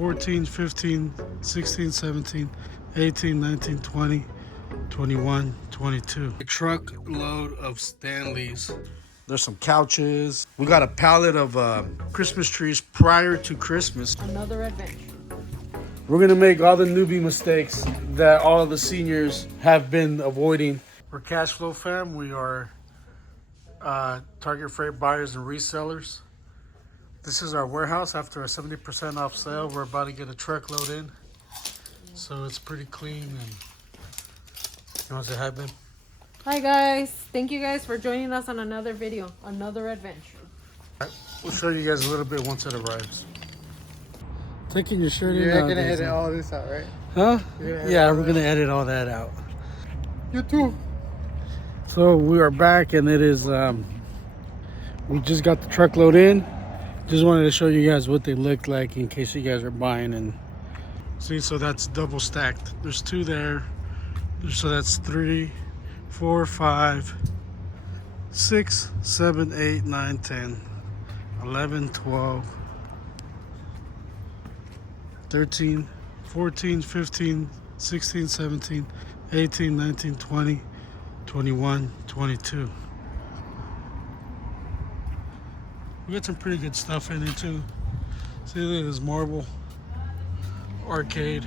14, 15, 16, 17, 18, 19, 20, 21, 22. A truckload of Stanleys. There's some couches. We got a pallet of Christmas trees prior to Christmas. Another adventure. We're gonna make all the newbie mistakes that all the seniors have been avoiding. We're Cash Flow Fam. We are Target Freight buyers and resellers. This is our warehouse after a 70% off sale. We're about to get a truckload in, so it's pretty clean. And you want to say hi, Ben? Hi guys, thank you guys for joining us on another video, another adventure. We'll show you guys a little bit once it arrives. Taking your shirt in. You're not gonna edit all this out, right? Huh? Yeah, we're gonna edit all that out. You too. So we are back, and it is. We just got the truckload in. Just wanted to show you guys what they look like in case you guys are buying. And see, so that's double stacked. There's two there. So that's 3, 4, 5, 6, 7, 8, 9, 10, 11, 12, 13, 14, 15, 16, 17, 18, 19, 20, 21, 22. We got some pretty good stuff in it too. See, look at this marble arcade.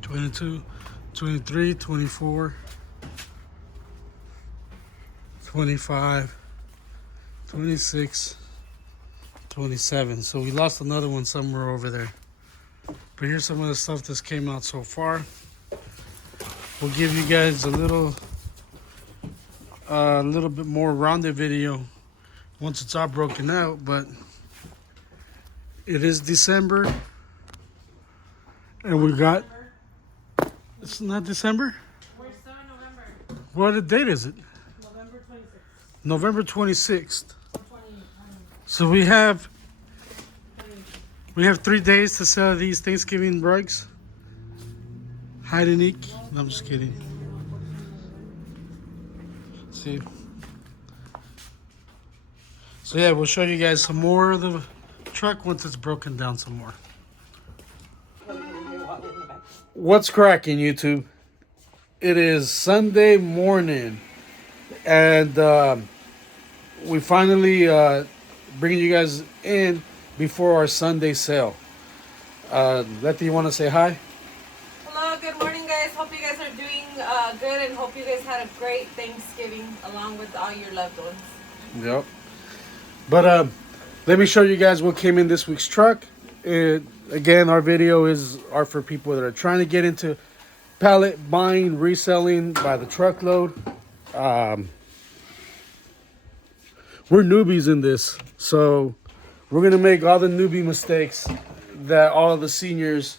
22, 23, 24, 25, 26, 27. So we lost another one somewhere over there. But here's some of the stuff that's came out so far. We'll give you guys a little bit more rounded video once it's all broken out. But it is December, and we got. It's not December? We're still in November. What date is it? November 26th. November 26th. 20. So we have 3 days to sell these Thanksgiving rugs. Hide and eek. No, I'm just kidding. See. So yeah, we'll show you guys some more of the truck once it's broken down some more. What's cracking, YouTube? It is Sunday morning, and we finally bringing you guys in before our Sunday sale. Letty, you want to say hi? Hello, good morning guys. Hope you guys are doing good and hope you guys had a great Thanksgiving along with all your loved ones. Yep. But let me show you guys what came in this week's truck. Again, our video are for people that are trying to get into pallet buying, reselling by the truckload. We're newbies in this, so we're gonna make all the newbie mistakes that all the seniors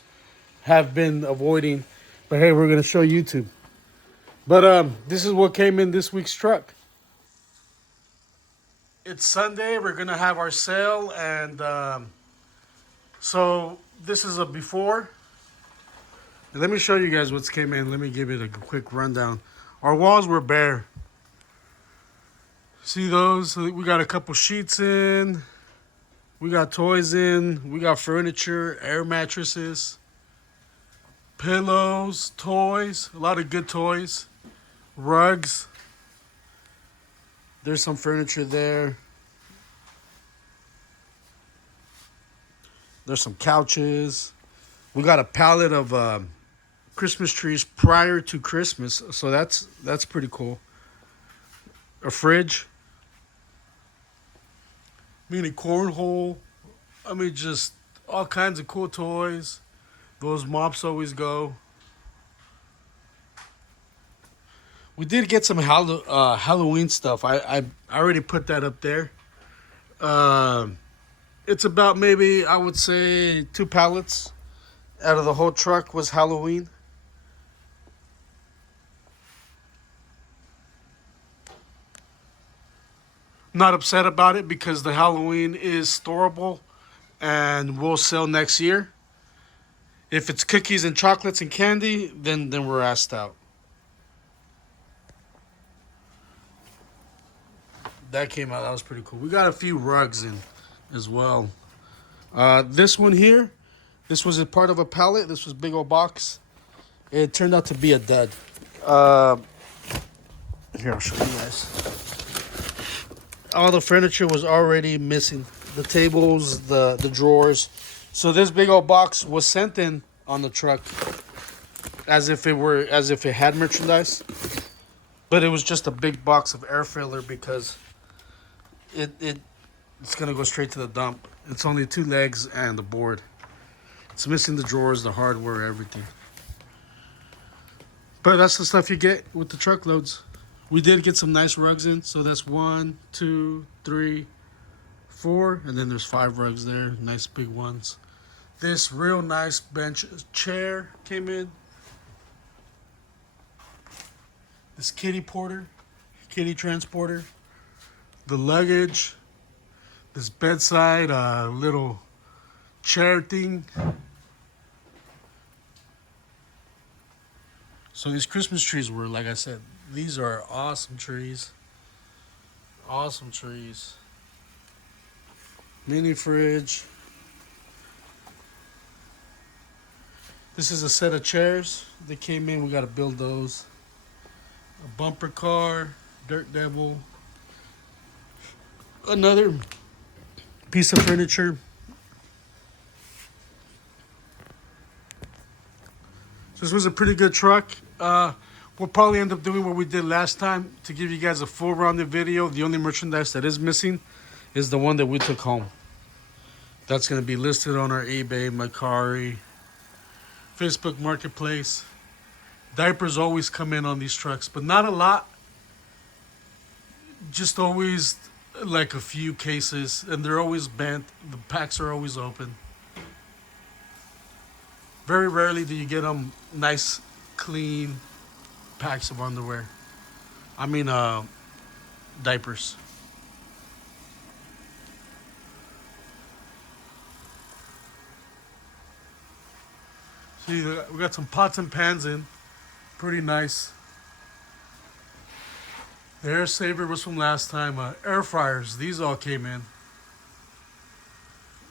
have been avoiding. But hey, we're gonna show YouTube. But this is what came in this week's truck. It's Sunday. We're gonna have our sale, and so this is a before. And let me show you guys what's came in. Let me give it a quick rundown. Our walls were bare. See those? We got a couple sheets in. We got toys in. We got furniture, air mattresses, pillows, toys, a lot of good toys, rugs. There's some furniture there. There's some couches. We got a pallet of Christmas trees prior to Christmas, so that's pretty cool. A fridge. Mini cornhole. I mean, just all kinds of cool toys. Those mops always go. We did get some Halloween stuff. I already put that up there. It's about maybe, I would say, 2 pallets out of the whole truck was Halloween. Not upset about it because the Halloween is storable and will sell next year. If it's cookies and chocolates and candy, then we're asked out. That came out. That was pretty cool. We got a few rugs in as well. This one here, this was a part of a pallet. This was a big old box. It turned out to be a dud. Here, I'll show you guys. All the furniture was already missing. The tables, the drawers. So this big old box was sent in on the truck as if it had merchandise. But it was just a big box of air filler because it's gonna go straight to the dump. It's only 2 legs and the board. It's missing the drawers, the hardware, everything. But that's the stuff you get with the truckloads. We did get some nice rugs in, so that's 1, 2, 3, 4, and then there's 5 rugs there, nice big ones. This real nice bench chair came in. This kitty transporter, the luggage, this bedside little chair thing. So these Christmas trees were, like I said, these are awesome trees. Awesome trees. Mini fridge. This is a set of chairs that came in. We got to build those. A bumper car, Dirt Devil. Another piece of furniture. So this was a pretty good truck. We'll probably end up doing what we did last time to give you guys a full rounded video. The only merchandise that is missing is the one that we took home. That's going to be listed on our eBay, Mercari, Facebook Marketplace. Diapers always come in on these trucks, but not a lot. Just always like a few cases, and they're always bent. The packs are always open. Very rarely do you get them nice, clean packs of underwear. I mean, diapers. See, we got some pots and pans in. Pretty nice. The air saver was from last time. Air fryers, these all came in.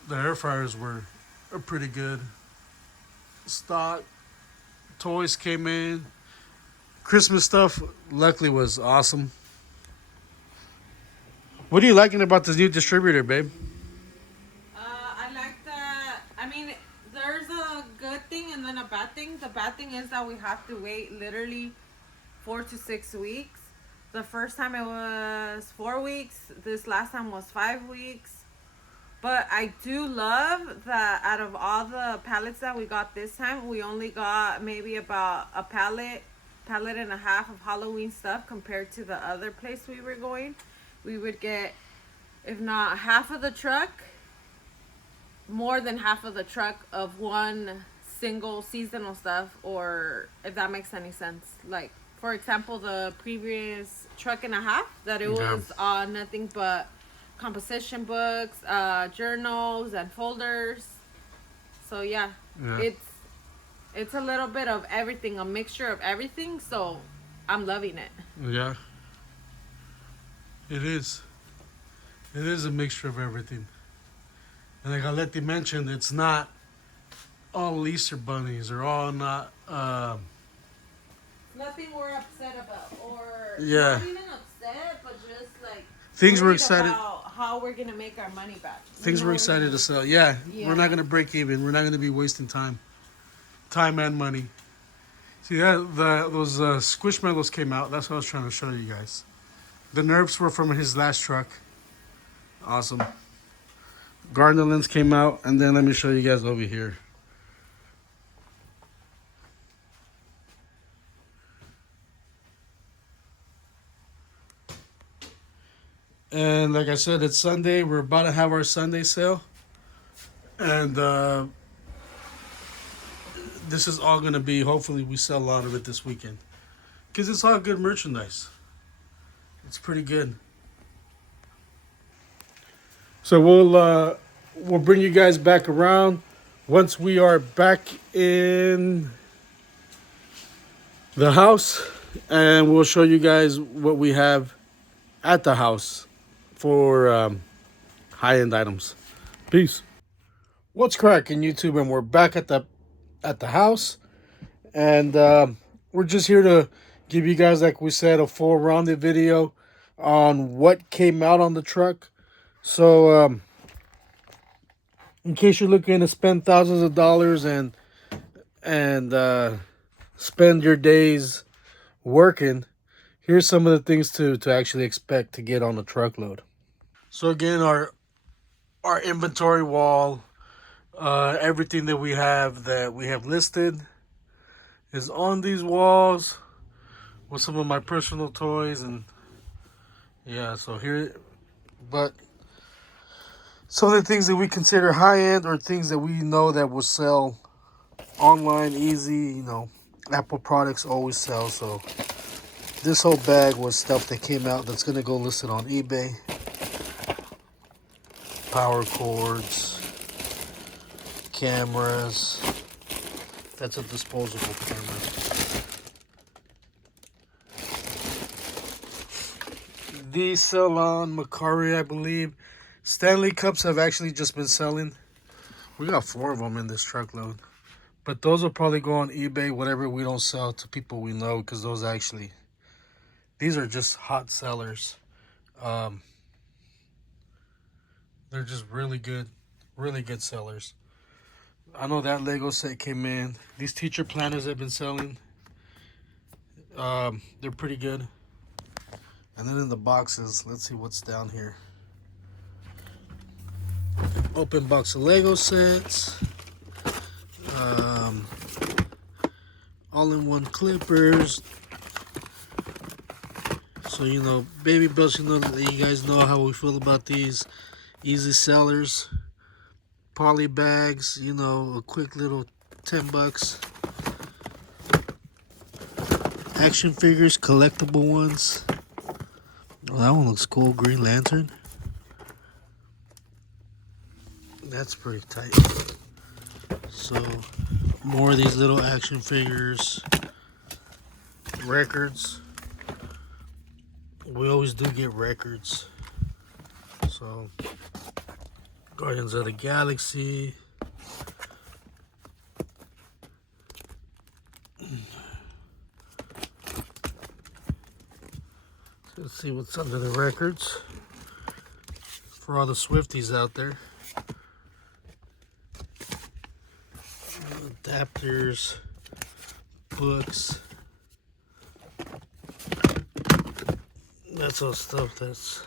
The air fryers are pretty good. Stock. Toys came in. Christmas stuff, luckily, was awesome. What are you liking about this new distributor, babe? I like that. I mean, there's a good thing and then a bad thing. The bad thing is that we have to wait literally 4 to 6 weeks. The first time it was 4 weeks. This last time was 5 weeks. But I do love that out of all the pallets that we got this time, we only got maybe about a pallet and a half of Halloween stuff compared to the other place we were going. We would get, if not half of the truck, more than half of the truck of one single seasonal stuff, or if that makes any sense. Like, for example, the previous truck and a half, that it was nothing but composition books, journals, and folders. So yeah. It's a little bit of everything, a mixture of everything. So I'm loving it. Yeah. It is. It is a mixture of everything. And like Aleti mentioned, it's not all Easter bunnies or all not. Nothing we're upset about, or Yeah. not even upset, but just like Things we're worried excited. about how we're gonna make our money back. Things we're excited to sell. Yeah, Yeah. we're not gonna break even. We're not gonna be wasting time and money. See that those Squishmallows came out. That's what I was trying to show you guys. The Nerfs were from his last truck. Awesome. Gardenlands came out, and then let me show you guys over here. And like I said, it's Sunday. We're about to have our Sunday sale. And this is all going to be, hopefully we sell a lot of it this weekend. Because it's all good merchandise. It's pretty good. So we'll bring you guys back around once we are back in the house. And we'll show you guys what we have at the house for high-end items. Peace. What's cracking, YouTube? And we're back at the house, and we're just here to give you guys, like we said, a full rounded video on what came out on the truck. So in case you're looking to spend thousands of dollars and spend your days working, here's some of the things to actually expect to get on a truckload. So again, our inventory wall, everything that we have listed is on these walls with some of my personal toys. And yeah, so here, but some of the things that we consider high end or things that we know that will sell online easy, Apple products always sell. So this whole bag was stuff that came out that's gonna go listed on eBay. Power cords, cameras. That's a disposable camera. These sell on Macari, I believe. Stanley cups have actually just been selling. We got 4 of them in this truckload. But those will probably go on eBay, whatever we don't sell to people we know, because these are just hot sellers. They're just really good sellers. I know that Lego set came in. These teacher planners have been selling. They're pretty good. And then in the boxes, let's see what's down here. Open box of Lego sets. All-in-one clippers. So, baby belts, you guys know how we feel about these. Easy sellers. Poly bags, a quick little $10. Action figures, collectible ones. Oh, that one looks cool. Green Lantern. That's pretty tight. So, more of these little action figures. Records. We always do get records. So, Guardians of the Galaxy. Let's see what's under the records for all the Swifties out there. Adapters, books. That's all stuff that's...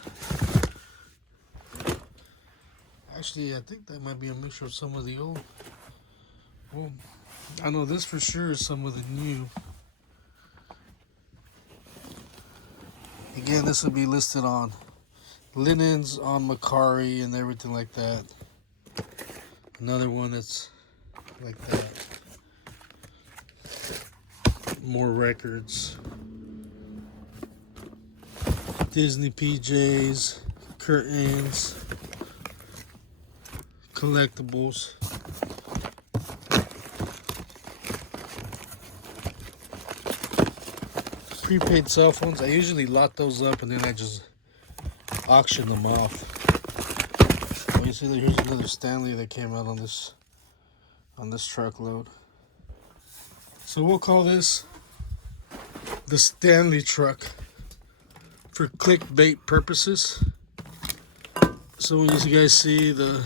Actually, I think that might be a mixture of some of the old. Well, I know this for sure is some of the new. Again, this will be listed on linens, on Macari, and everything like that. Another one that's like that. More records. Disney PJs, curtains, collectibles. Prepaid cell phones. I usually lock those up and then I just auction them off. Well, you see that here's another Stanley that came out on this truckload. So we'll call this the Stanley truck for clickbait purposes. So when you guys see the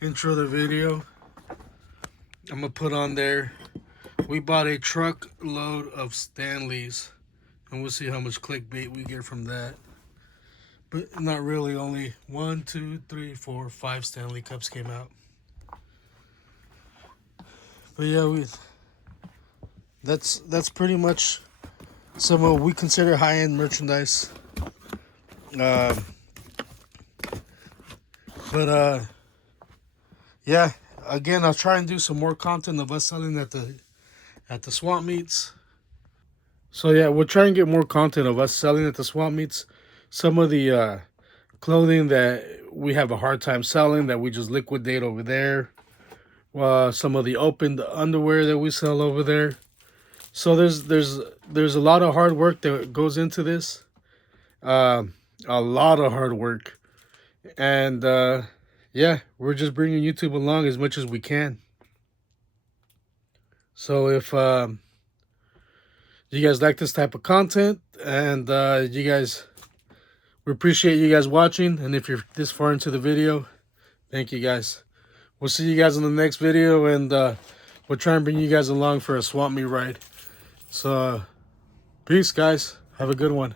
intro of the video, I'm gonna put on there, we bought a truckload of Stanleys, and we'll see how much clickbait we get from that. But not really. Only 1, 2, 3, 4, 5 Stanley cups came out. But yeah, that's pretty much some of what we consider high-end merchandise. Yeah, again, I'll try and do some more content of us selling at the swap meets. So yeah, we'll try and get more content of us selling at the swap meets. Some of the clothing that we have a hard time selling that we just liquidate over there. Some of the opened underwear that we sell over there. So there's a lot of hard work that goes into this. A lot of hard work. And yeah, we're just bringing YouTube along as much as we can. So if you guys like this type of content, and we appreciate you guys watching. And if you're this far into the video, thank you guys. We'll see you guys in the next video, and we'll try and bring you guys along for a swap meet ride. So peace, guys. Have a good one.